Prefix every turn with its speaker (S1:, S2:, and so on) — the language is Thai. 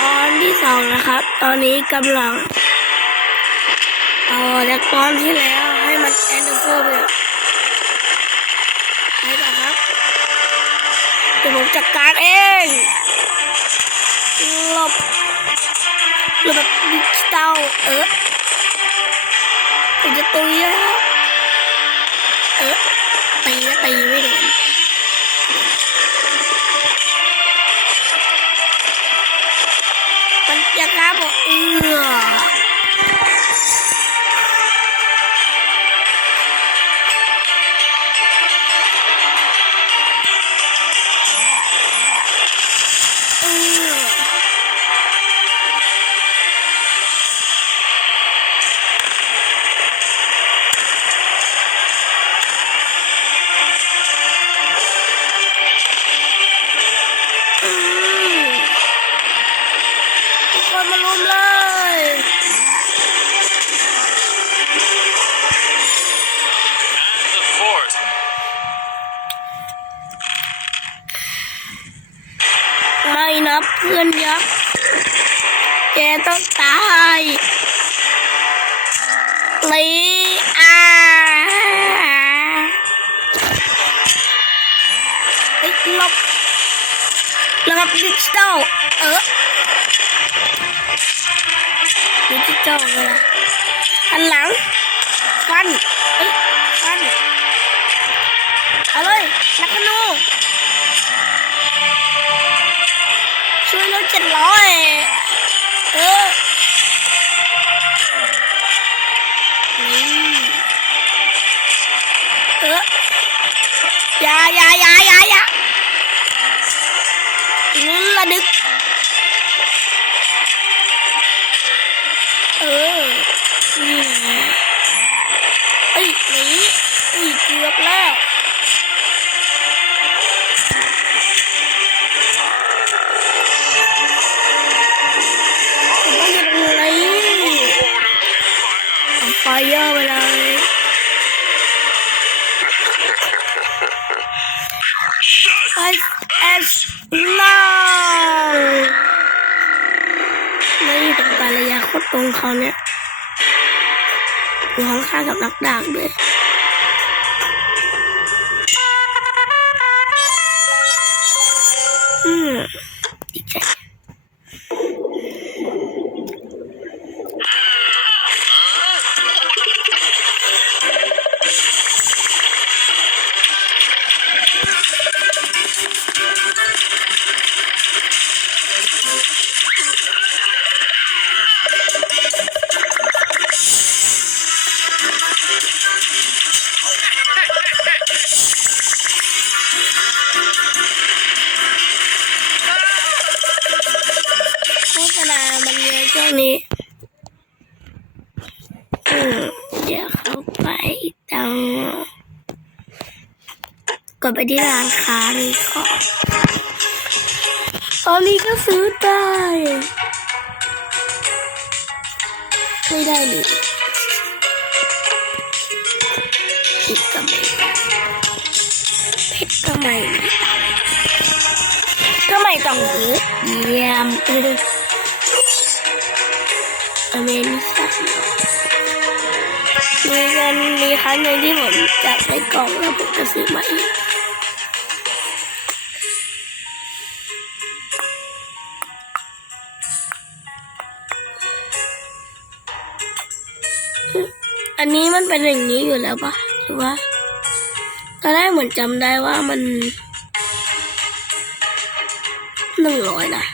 S1: ตอนที่สองนะครับ ตอนนี้กำลังต่อจากตอนที่แล้วให้มันแอนเดอร์โฟไปอะไปก่อครับเดี๋ยวผมจัดการเองหลบหลบแบบดิจิตอลเออผมจะตุยแล้วเออตีก็ตีไม่โดน จะ มาลุมเลยไม่นะเพื่อนยักษ์แกต้องตายลีาไอ้ยหลบ หลบดิจิตอลเออดิจิตอลเลยนะหันหลังฟันเอ้ยฟันเอาเลยนักธนูช่วยรถเจ็ดร้อยเออเอออย่าอย่าอย่าอย่าอย่า นึก เออนี่ไงเอ้ยนี่อุ้ยเกือบแล้วไรเอาไฟเยอะไปเลย ไอเอสน้องไม่อยู่ตรงการระยะโคตรตรงเขาเนี่ยอยู่ข้างๆกับนักดาบด้วยอืมดีใจามันเยอะช่วงนี้อืมเดี๋ยวเข้าไปตังกดไปที่ร้านค้ามีของตอนนี้ก็ซื้อได้ไม่ได้เลยอีกก็ไม่ได้เพชรก็ไม่ก็ไม่ต้องซื้อเยี่ยม อเมริกามีเงินมีครั้งหนึ่งที่ผมจับใส่กล่องแล้วผมก็ซื้อมาอีกอันนี้มันเป็นอย่างนี้อยู่แล้วปะหรือว่าตอนแรกเหมือนจำได้ว่ามันหนึ่งร้อยนะ